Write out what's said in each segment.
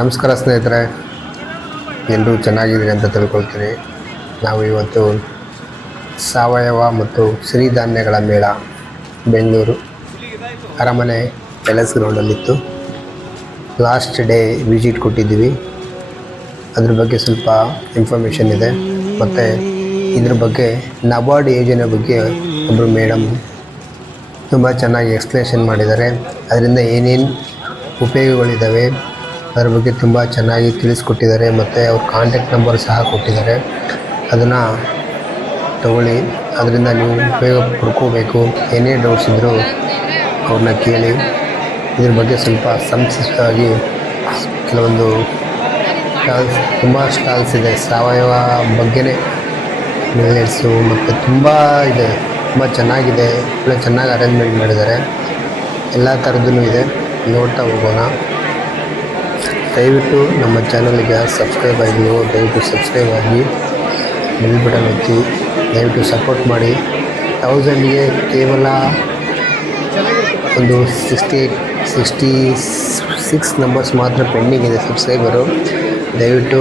ನಮಸ್ಕಾರ ಸ್ನೇಹಿತರೆ, ಎಲ್ಲರೂ ಚೆನ್ನಾಗಿದ್ದೀರಿ ಅಂತ ತಿಳ್ಕೊಳ್ತೀನಿ. ನಾವು ಇವತ್ತು ಸಾವಯವ ಮತ್ತು ಸಿರಿಧಾನ್ಯಗಳ ಮೇಳ, ಬೆಂಗಳೂರು ಅರಮನೆ ಪ್ಯಾಲೇಸ್ ಗ್ರೌಂಡಲ್ಲಿತ್ತು ಲಾಸ್ಟ್ ಡೇ ವಿಸಿಟ್ ಕೊಟ್ಟಿದ್ದೀವಿ. ಅದ್ರ ಬಗ್ಗೆ ಸ್ವಲ್ಪ ಇನ್ಫಾರ್ಮೇಷನ್ ಇದೆ. ಮತ್ತು ಇದ್ರ ಬಗ್ಗೆ ನಬಾರ್ಡ್ ಯೋಜನೆ ಬಗ್ಗೆ ಒಬ್ಬರು ಮೇಡಮ್ ತುಂಬ ಚೆನ್ನಾಗಿ ಎಕ್ಸ್ಪ್ಲೇಷನ್ ಮಾಡಿದ್ದಾರೆ. ಅದರಿಂದ ಏನೇನು ಉಪಯೋಗಗಳಿದ್ದಾವೆ ಅದ್ರ ಬಗ್ಗೆ ತುಂಬ ಚೆನ್ನಾಗಿ ತಿಳಿಸ್ಕೊಟ್ಟಿದ್ದಾರೆ ಮತ್ತು ಅವ್ರ ಕಾಂಟ್ಯಾಕ್ಟ್ ನಂಬರ್ ಸಹ ಕೊಟ್ಟಿದ್ದಾರೆ. ಅದನ್ನು ತಗೊಳ್ಳಿ. ಅದರಿಂದ ನೀವು ಉಪಯೋಗ ಪಡ್ಕೋಬೇಕು. ಏನೇ ಡೌಟ್ಸ್ ಇದ್ದರೂ ಅವ್ರನ್ನ ಕೇಳಿ. ಇದ್ರ ಬಗ್ಗೆ ಸ್ವಲ್ಪ ಸಂಕ್ಷಿಪ್ತವಾಗಿ ಕೆಲವೊಂದು ಸ್ಟಾಲ್ಸ್ ತುಂಬ ಸ್ಟಾಲ್ಸ್ ಇದೆ. ಸಾವಯವ ಬಗ್ಗೆನೇ ಮಿಲ್ಲೆಟ್ಸು ಮತ್ತು ತುಂಬ ಇದೆ. ತುಂಬ ಚೆನ್ನಾಗಿದೆ. ಚೆನ್ನಾಗಿ ಅರೇಂಜ್ಮೆಂಟ್ ಮಾಡಿದ್ದಾರೆ. ಎಲ್ಲ ಥರದ್ದೂ ಇದೆ. ನೋಡ್ತಾ ಹೋಗೋಣ. ದಯವಿಟ್ಟು ನಮ್ಮ ಚಾನಲ್ಗೆ ಸಬ್ಸ್ಕ್ರೈಬ್ ಆಗಿಲ್ಲ ದಯವಿಟ್ಟು ಸಬ್ಸ್ಕ್ರೈಬ್ ಆಗಿ, ಬೆಲ್ ಬಟನ್ ಒತ್ತಿ, ದಯವಿಟ್ಟು ಸಪೋರ್ಟ್ ಮಾಡಿ. ತೌಸಂಡ್ಗೆ ಕೇವಲ ಒಂದು sixty eight sixty six numbers ಮಾತ್ರ ಪೆಂಡಿಂಗ್ ಇದೆ ಸಬ್ಸ್ಕ್ರೈಬರು ದಯವಿಟ್ಟು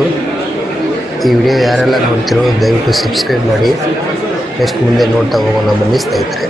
ಈ ವಿಡಿಯೋ ಯಾರೆಲ್ಲ ನೋಡ್ತಿರೋ, ದಯವಿಟ್ಟು ಸಬ್ಸ್ಕ್ರೈಬ್ ಮಾಡಿ. ನೆಕ್ಸ್ಟ್ ಮುಂದೆ ನೋಡ್ತಾ ಹೋಗೋಣ, ಬನ್ನಿ ಸ್ನೇಹಿತರೆ.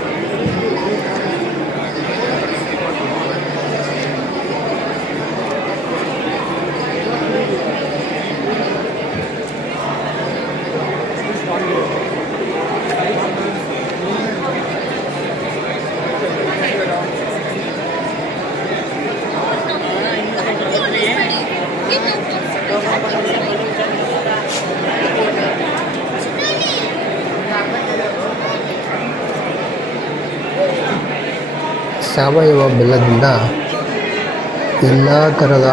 ಸಾವಯವ ಬೆಲ್ಲದಿಂದ ಎಲ್ಲ ಥರದ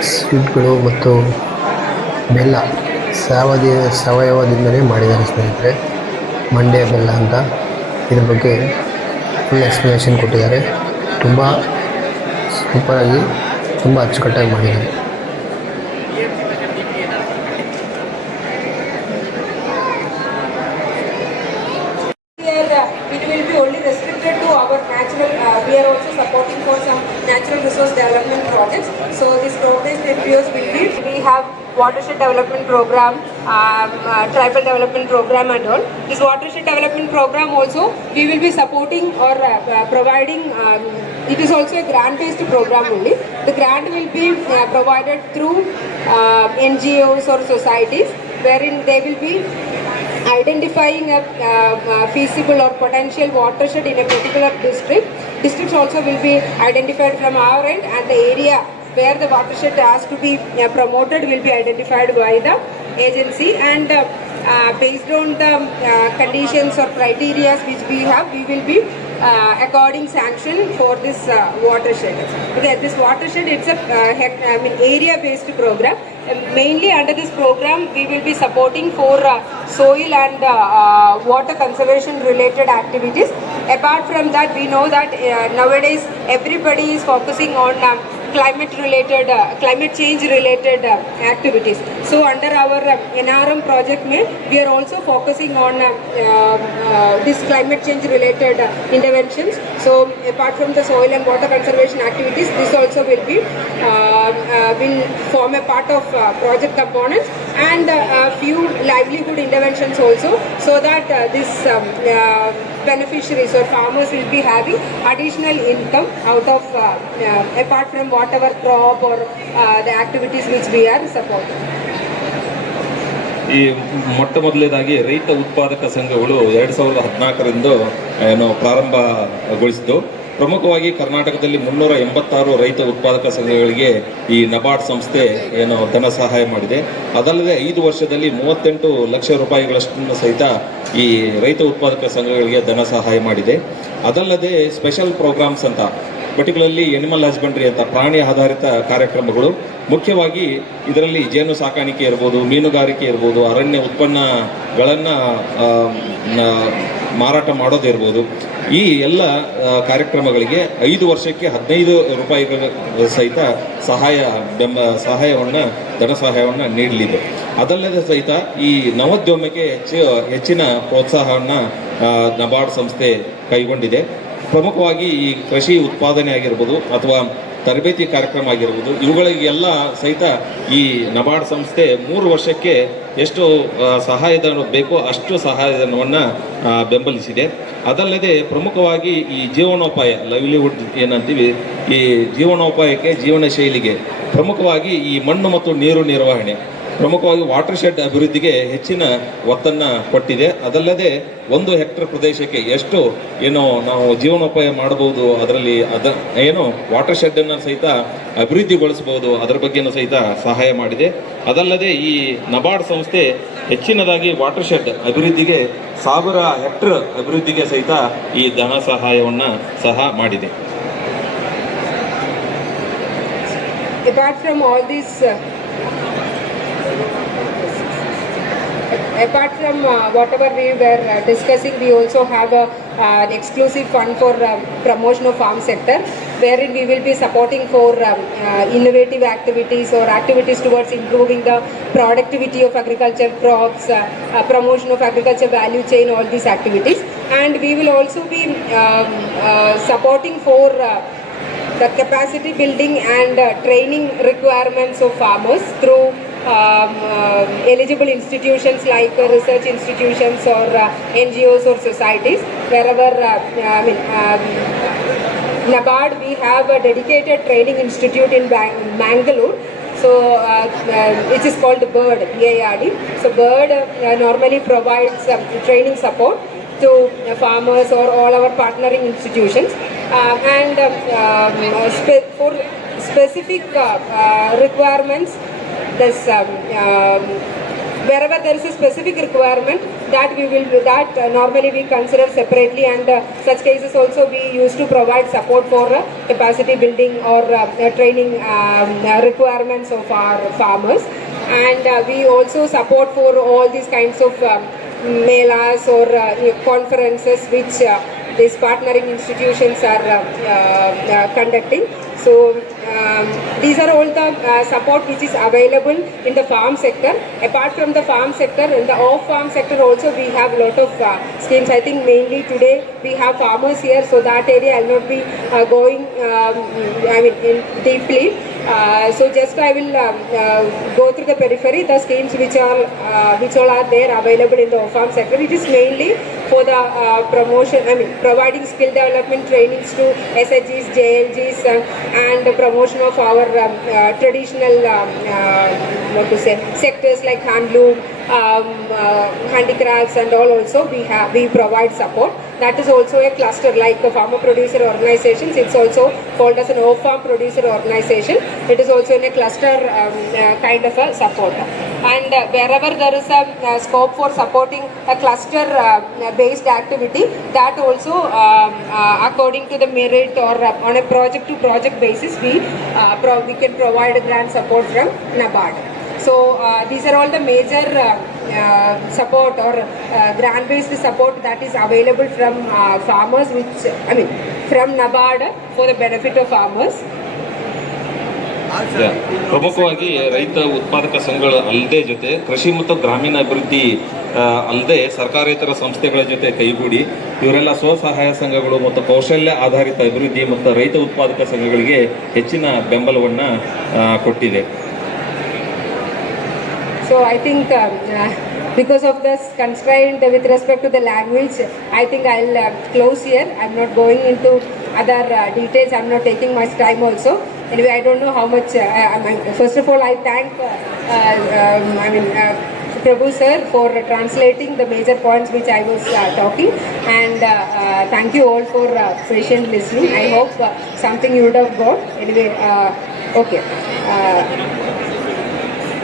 ಸ್ವೀಟ್ಗಳು ಮತ್ತು ಬೆಲ್ಲ ಸಾವದಿ, ಸಾವಯವದಿಂದಲೇ ಮಾಡಿದ್ದಾರೆ ಸ್ನೇಹಿತರೆ. ಮಂಡ್ಯ ಬೆಲ್ಲ ಅಂತ ಇದ್ರ ಬಗ್ಗೆ ಫುಲ್ ಎಕ್ಸ್ಪ್ಲನೇಷನ್ ಕೊಟ್ಟಿದ್ದಾರೆ. ತುಂಬ ಸೂಪರಾಗಿ ತುಂಬ ಅಚ್ಚುಕಟ್ಟಾಗಿ ಮಾಡಿದ್ದಾರೆ. Watershed development program, um, uh, tribal development program and all. This watershed development program also, we will be supporting or uh, uh, providing, um, it is also a grant-based program only. The grant will be uh, provided through uh, NGOs or societies wherein they will be identifying a uh, uh, feasible or potential watershed in a particular district. Districts also will be identified from our end and the area where the watershed has to be uh, promoted will be identified by the agency and uh, uh, based on the conditions or criteria which we have, we will be uh, according sanction for this uh, watershed. Okay, this watershed it's a uh, I mean area-based program. Uh, mainly under this program, we will be supporting for uh, soil and uh, uh, water conservation related activities. Apart from that, we know that uh, nowadays everybody is focusing on um, climate related uh, climate change related uh, activities. So under our uh, nrm project we are also focusing on uh, this climate change related interventions. So apart from the soil and water conservation activities this also will be uh, will form a part of project components and a few livelihood interventions also so that this um, beneficiaries or farmers will be having additional income out of apart from whatever crop uh, the activities which we are supporting. ಈ ಮೊಟ್ಟ ಮೊದಲನೇದಾಗಿ ರೈತ ಉತ್ಪಾದಕ ಸಂಘಗಳು ಎರಡು ಸಾವಿರದ ಹದಿನಾಲ್ಕರಿಂದ ಏನು ಪ್ರಾರಂಭಗೊಳಿಸಿತು ಪ್ರಮುಖವಾಗಿ ಕರ್ನಾಟಕದಲ್ಲಿ ಮುನ್ನೂರ ಎಂಬತ್ತಾರು ರೈತ ಉತ್ಪಾದಕ ಸಂಘಗಳಿಗೆ ಈ ನಬಾರ್ಡ್ ಸಂಸ್ಥೆ ಏನು ಧನ ಸಹಾಯ ಮಾಡಿದೆ. ಅದಲ್ಲದೆ ಐದು ವರ್ಷದಲ್ಲಿ ಮೂವತ್ತೆಂಟು ಲಕ್ಷ ರೂಪಾಯಿಗಳಷ್ಟನ್ನು ಸಹಿತ ಈ ರೈತ ಉತ್ಪಾದಕ ಸಂಘಗಳಿಗೆ ಧನ ಸಹಾಯ ಮಾಡಿದೆ. ಅದಲ್ಲದೆ ಸ್ಪೆಷಲ್ ಪ್ರೋಗ್ರಾಮ್ಸ್ ಅಂತ ಪರ್ಟಿಕ್ಯುಲರ್ಲಿ ಎನಿಮಲ್ ಹಸ್ಬೆಂಡ್ರಿ ಅಂತ ಪ್ರಾಣಿ ಆಧಾರಿತ ಕಾರ್ಯಕ್ರಮಗಳು. ಮುಖ್ಯವಾಗಿ ಇದರಲ್ಲಿ ಜೇನು ಸಾಕಾಣಿಕೆ ಇರ್ಬೋದು, ಮೀನುಗಾರಿಕೆ ಇರ್ಬೋದು, ಅರಣ್ಯ ಉತ್ಪನ್ನಗಳನ್ನು ಮಾರಾಟ ಮಾಡೋದಿರ್ಬೋದು ಈ ಎಲ್ಲ ಕಾರ್ಯಕ್ರಮಗಳಿಗೆ ಐದು ವರ್ಷಕ್ಕೆ ಹದಿನೈದು ರೂಪಾಯಿಗಳ ಸಹಿತ ಸಹಾಯ ಬೆಂಬ, ಸಹಾಯವನ್ನು, ಧನ ಸಹಾಯವನ್ನು ನೀಡಲಿದೆ. ಅದಲ್ಲದೆ ಸಹಿತ ಈ ನವೋದ್ಯಮಕ್ಕೆ ಹೆಚ್ಚು, ಹೆಚ್ಚಿನ ಪ್ರೋತ್ಸಾಹವನ್ನು ನಬಾರ್ಡ್ ಸಂಸ್ಥೆ ಕೈಗೊಂಡಿದೆ. ಪ್ರಮುಖವಾಗಿ ಈ ಕೃಷಿ ಉತ್ಪಾದನೆ ಆಗಿರ್ಬೋದು ಅಥವಾ ತರಬೇತಿ ಕಾರ್ಯಕ್ರಮ ಆಗಿರ್ಬೋದು, ಇವುಗಳಿಗೆಲ್ಲ ಸಹಿತ ಈ ನಬಾರ್ಡ್ ಸಂಸ್ಥೆ ಮೂರು ವರ್ಷಕ್ಕೆ ಎಷ್ಟು ಸಹಾಯಧನ ಬೇಕೋ ಅಷ್ಟು ಸಹಾಯಧನವನ್ನು ಬೆಂಬಲಿಸಿದೆ. ಅದಲ್ಲದೆ ಪ್ರಮುಖವಾಗಿ ಈ ಜೀವನೋಪಾಯ ಲೈವ್ಲಿಹುಡ್ ಏನಂತೀವಿ, ಈ ಜೀವನೋಪಾಯಕ್ಕೆ ಜೀವನ ಶೈಲಿಗೆ ಪ್ರಮುಖವಾಗಿ ಈ ಮಣ್ಣು ಮತ್ತು ನೀರು ನಿರ್ವಹಣೆ. ಪ್ರಮುಖವಾಗಿ ವಾಟರ್ ಶೆಡ್ ಅಭಿವೃದ್ಧಿಗೆ ಹೆಚ್ಚಿನ ಒತ್ತನ್ನು ಕೊಟ್ಟಿದೆ. ಅದಲ್ಲದೆ ಒಂದು ಹೆಕ್ಟರ್ ಪ್ರದೇಶಕ್ಕೆ ಎಷ್ಟು ಏನು ನಾವು ಜೀವನೋಪಾಯ ಮಾಡಬಹುದು ಅದರಲ್ಲಿ ಅದ ಏನು ವಾಟರ್ ಶೆಡ್ಡನ್ನು ಸಹಿತ ಅಭಿವೃದ್ಧಿಗೊಳಿಸಬಹುದು ಅದರ ಬಗ್ಗೆನೂ ಸಹಿತ ಸಹಾಯ ಮಾಡಿದೆ. ಅದಲ್ಲದೆ ಈ ನಬಾರ್ಡ್ ಸಂಸ್ಥೆ ಹೆಚ್ಚಿನದಾಗಿ ವಾಟರ್ ಶೆಡ್ ಅಭಿವೃದ್ಧಿಗೆ ಸಾವಿರ ಹೆಕ್ಟರ್ ಅಭಿವೃದ್ಧಿಗೆ ಸಹಿತ ಈ ಧನ ಸಹಾಯವನ್ನು ಸಹ ಮಾಡಿದೆ. Apart from all these uh, apart from uh, whatever we were uh, discussing we also have a, uh, an exclusive fund for um, promotion of farm sector wherein we will be supporting for um, uh, innovative activities or activities towards improving the productivity of agriculture crops uh, uh, promotion of agriculture value chain all these activities. And we will also be um, uh, supporting for uh, the capacity building and uh, training requirements of farmers through eligible institutions like uh, research institutions or uh, NGOs or societies. Wherever, uh, I mean, um, NABARD, we have a dedicated training institute in Bang- Mangalore. So, uh, uh, which is called BIRD, BIRD. So, BIRD uh, normally provides um, training support to uh, farmers or all our partnering institutions. Uh, and uh, um, spe- for specific uh, uh, requirements, this um, um, wherever there is a specific requirement that we will that uh, normally we consider separately and uh, such cases also we used to provide support for uh, capacity building or uh, uh, training um, uh, requirements of our farmers and uh, we also support for all these kinds of um, melas or uh, conferences which uh, these partnering institutions are uh, uh, uh, conducting. So um, these are all the uh, support which is available in the farm sector. Apart from the farm sector, in the off-farm sector also we have a lot of uh, schemes. I think mainly today we have farmers here, so that area I'll not be uh, going. Um, I mean deeply. Uh, so just I will um, uh, go through the periphery, the schemes which are uh, which all are there available in the off-farm sector. It is mainly for the promotion. I mean, providing skill development trainings to SHGs, JLGs, and the promotion of our um, traditional um, what to say sectors like handloom, um, handicrafts, and all. Also, we have we provide support. That is also a cluster like the farmer producer organizations. It's also called as an off-farm producer organization. It is also in a cluster um, uh, kind of a support. And uh, wherever there is a uh, scope for supporting a cluster uh, based activity, that also um, uh, according to the merit or uh, on a project to project basis, we uh, we can provide a grant support from NABARD. So uh, these are all the major uh, uh, support or uh, grant-based support that is available from uh, farmers, which I mean from NABARD for the benefit of farmers. ಪ್ರಮುಖವಾಗಿ ರೈತ ಉತ್ಪಾದಕ ಸಂಘಗಳ ಅಲ್ಲದೆ ಜೊತೆ ಕೃಷಿ ಮತ್ತು ಗ್ರಾಮೀಣ ಅಭಿವೃದ್ಧಿ ಅಲ್ಲದೆ ಸರ್ಕಾರೇತರ ಸಂಸ್ಥೆಗಳ ಜೊತೆ ಕೈಗೂಡಿ ಇವರೆಲ್ಲ ಸ್ವಸಹಾಯ ಸಂಘಗಳು ಮತ್ತು ಕೌಶಲ್ಯ ಆಧಾರಿತ ಅಭಿವೃದ್ಧಿ ಮತ್ತು ರೈತ ಉತ್ಪಾದಕ ಸಂಘಗಳಿಗೆ ಹೆಚ್ಚಿನ ಬೆಂಬಲವನ್ನು ಕೊಟ್ಟಿದೆ So I think um, uh, because of this constraint with respect to the language, I think I'll uh, close here. I'm not going into other uh, details. I'm not taking much time also. Anyway, I don't know how much. Uh, I, mean, first of all, I thank. Uh, uh, um, I mean. Uh, Prabhu sir for translating the major points which I was uh, talking and uh, uh, thank you all for uh, patient listening. I hope uh, something you would have got. Anyway, uh, okay. Uh,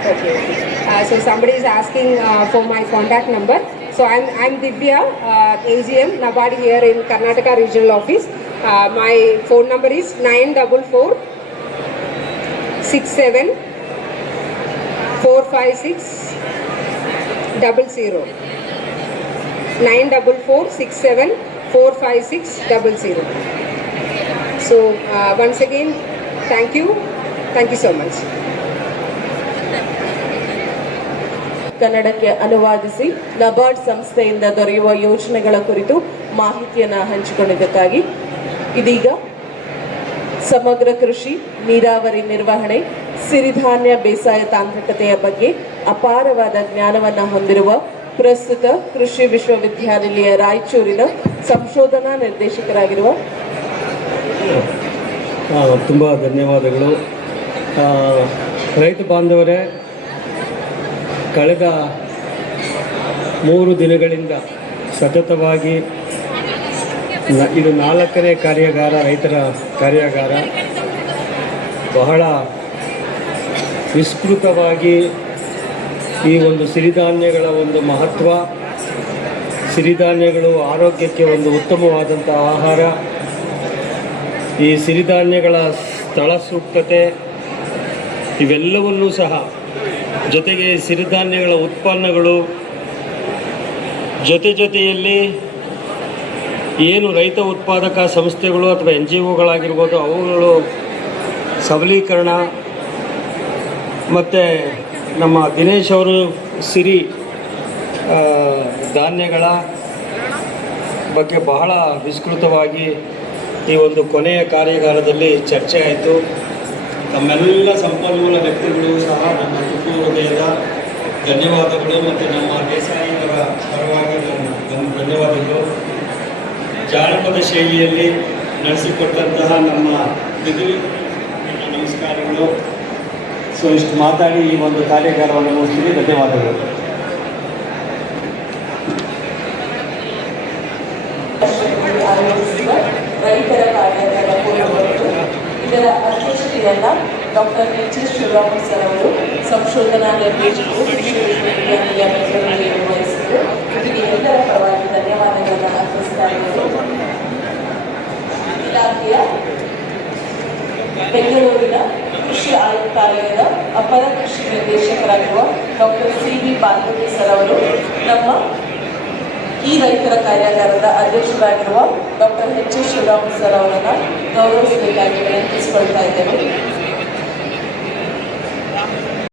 Okay. Uh, so somebody is asking uh, for my contact number. So I'm I'm Divya, uh, AGM Nabadi here in Karnataka Regional Office. Uh, my phone number is nine double four six seven four five six double zero. Nine double four six seven four five six double zero. So uh, once again, thank you, thank you so much. ಕನ್ನಡಕ್ಕೆ ಅನುವಾದಿಸಿ ನಬಾರ್ಡ್ ಸಂಸ್ಥೆಯಿಂದ ದೊರೆಯುವ ಯೋಜನೆಗಳ ಕುರಿತು ಮಾಹಿತಿಯನ್ನು ಹಂಚಿಕೊಂಡಿದ್ದಕ್ಕಾಗಿ ಇದೀಗ ಸಮಗ್ರ ಕೃಷಿ, ನೀರಾವರಿ ನಿರ್ವಹಣೆ, ಸಿರಿಧಾನ್ಯ ಬೇಸಾಯ ತಾಂತ್ರಿಕತೆಯ ಬಗ್ಗೆ ಅಪಾರವಾದ ಜ್ಞಾನವನ್ನು ಹೊಂದಿರುವ ಪ್ರಸ್ತುತ ಕೃಷಿ ವಿಶ್ವವಿದ್ಯಾನಿಲಯ ರಾಯಚೂರಿನ ಸಂಶೋಧನಾ ನಿರ್ದೇಶಕರಾಗಿರುವ ತುಂಬ ಧನ್ಯವಾದಗಳು. ರೈತ ಬಾಂಧವರೇ ಕಳೆದ ಮೂರು ದಿನಗಳಿಂದ ಸತತವಾಗಿ ಇದು ನಾಲ್ಕನೇ ಕಾರ್ಯಾಗಾರ, ರೈತರ ಕಾರ್ಯಾಗಾರ ಬಹಳ ವಿಸ್ತೃತವಾಗಿ ಈ ಒಂದು ಸಿರಿಧಾನ್ಯಗಳ ಒಂದು ಮಹತ್ವ, ಸಿರಿಧಾನ್ಯಗಳು ಆರೋಗ್ಯಕ್ಕೆ ಒಂದು ಉತ್ತಮವಾದಂಥ ಆಹಾರ, ಈ ಸಿರಿಧಾನ್ಯಗಳ ಸ್ಥಳ ಸೂಕ್ತತೆ, ಇವೆಲ್ಲವನ್ನೂ ಸಹ ಜೊತೆಗೆ ಸಿರಿಧಾನ್ಯಗಳ ಉತ್ಪನ್ನಗಳು ಜೊತೆ ಜೊತೆಯಲ್ಲಿ ಏನು ರೈತ ಉತ್ಪಾದಕ ಸಂಸ್ಥೆಗಳು ಅಥವಾ ಎನ್ ಜಿ ಒಗಳಾಗಿರ್ಬೋದು ಅವುಗಳು ಸಬಲೀಕರಣ ಮತ್ತು ನಮ್ಮ ದಿನೇಶ್ ಅವರು ಸಿರಿ ಧಾನ್ಯಗಳ ಬಗ್ಗೆ ಬಹಳ ವಿಸ್ತೃತವಾಗಿ ಈ ಒಂದು ಕೊನೆಯ ಕಾರ್ಯಾಗಾರದಲ್ಲಿ ಚರ್ಚೆ ಆಯಿತು. ತಮ್ಮೆಲ್ಲ ಸಂಪನ್ಮೂಲ ವ್ಯಕ್ತಿಗಳು ಸಹ ನಮ್ಮ ತುಂಬ ಹೃದಯದ ಧನ್ಯವಾದಗಳು ಮತ್ತು ನಮ್ಮ ದೇಸಾಯಿಯವರ ಪರವಾಗಿ ನಮ್ಮ ಧನ್ಯವಾದಗಳು. ಜಾನಪದ ಶೈಲಿಯಲ್ಲಿ ನಡೆಸಿಕೊಟ್ಟಂತಹ ನಮ್ಮ ಮಿದುಳಿ ನಮಸ್ಕಾರಗಳು. ಸೊ ಇಷ್ಟು ಮಾತಾಡಿ ಈ ಒಂದು ಕಾರ್ಯಾಗಾರವನ್ನು ಮುಗಿಸ್ತೀವಿ. ಧನ್ಯವಾದಗಳು ಆಯೋಜಿಸಿರುವ ರೈತರ ಕಾರ್ಯಾಗಾರ ಪೂರ್ಣಗೊಂಡು ಇದರ ಅಧ್ಯಕ್ಷತೆಯನ್ನ doctor H S Shivarama sir ಅವರು ಸಂಶೋಧನಾ ನಿರ್ದೇಶಕರು ನಿರ್ವಹಿಸಿದ್ದು ಇದಕ್ಕೆ ಎಲ್ಲರ ಪರವಾಗಿ ಧನ್ಯವಾದಗಳನ್ನು ಅರ್ಪಿಸ್ತಾ ಇದ್ದರು ಇಲಾಖೆಯ ಬೆಂಗಳೂರಿನ ಕೃಷಿ ಆಯುಕ್ತಾಲಯದ ಅಪರ ಕೃಷಿ ನಿರ್ದೇಶಕರಾಗಿರುವ doctor C B Parvathi sir ಅವರು ನಮ್ಮ ಈ ರೈತರ ಕಾರ್ಯಾಗಾರದ ಅಧ್ಯಕ್ಷರಾಗಿರುವ doctor H S Shivaram sir ಅವರನ್ನು ಗೌರವಿಸಬೇಕಾಗಿ ವಿನಂತಿಸಿಕೊಳ್ತಾ ಇದ್ದೇವೆ